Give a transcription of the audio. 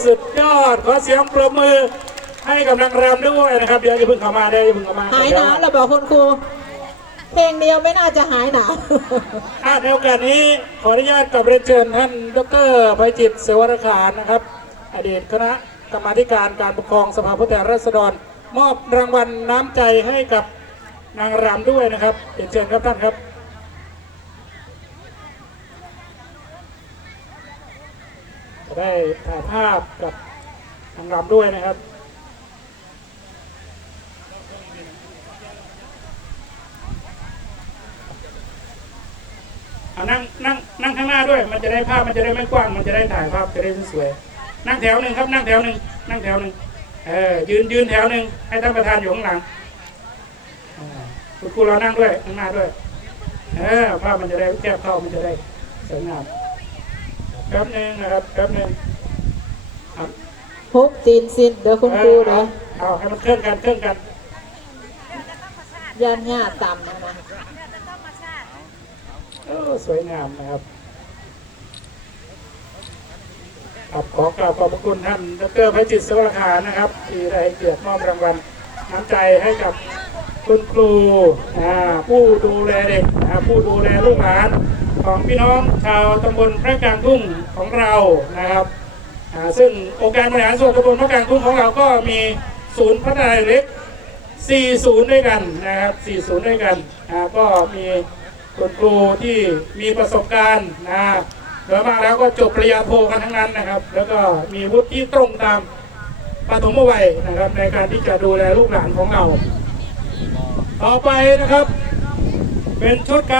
เสียงปรบมือให้กับนางรำด้วยนะครับเดี๋ยวจะเพิ่งเข้ามาได้อย่าเพิ่งเข้ามาหายหนาวแล้วบอกคุณครูเพลงเดียวไม่น่าจะหายหนาวอะในโอกาสนี้ขออนุญาตกับเรียนเชิญท่านดรไพจิตรเสวรขานนะครับ อดีตคณะกรรมาธิการการปกครองสภาผู้แทนราษฎร มอบรางวัลน้ำใจให้กับนางรำด้วยนะครับเรียนเชิญครับท่านครับ จะ ได้ถ่ายภาพกับนางรำด้วยนะครับเอานั่งนั่งนั่งข้างหน้าด้วย มันจะได้ภาพมันจะได้ไม่กว้าง มันจะได้ถ่ายภาพจะได้สวยๆนั่งแถวหนึ่งครับ นั่งแถวหนึ่งนั่งแถวหนึ่งเออยืนยืนแถวหนึ่งให้ท่านประธานอยู่ข้างหลังคุณครูเรานั่งด้วยข้างหน้าด้วยเออภาพมันจะได้แคบเข้ามันจะได้สวยงาม แป๊บหนึงนะครับแป๊บหนึงครับฮุกจีนซินเดี๋ยวคุณครูเดี๋ยวเอาให้มันเคลื่อนกันเคลื่อนกันย่านหญ้าต่ำนะนะเออสวยงามนะครับครับขอกราบขอบพระคุณท่านดรไพจิตรสวรคานะครับที่ได้ให้เกียรติมอบรางวัลน้ำใจให้กับคุณครูอ่าผู้ดูแลเด็กอ่าผู้ดูแลลูกหลาน ของพี่น้องชาวตำบลพระกลางทุ่งของเรานะครับซึ่งองค์การบริหารส่วนตำบลพระกลางทุ่งของเราก็มีศูนย์พัฒนาเด็ก40ด้วยกันนะครับ40ด้วยกันก็มีคุณครูที่มีประสบการณ์นะโดยมากแล้วก็จบปริญญาโทกันทั้งนั้นนะครับ แล้วก็มีวุฒิที่ตรงตามปฐมวัยนะครับในการที่จะดูแลลูกหลานของเรา ต่อไปนะครับ เป็นชุดการ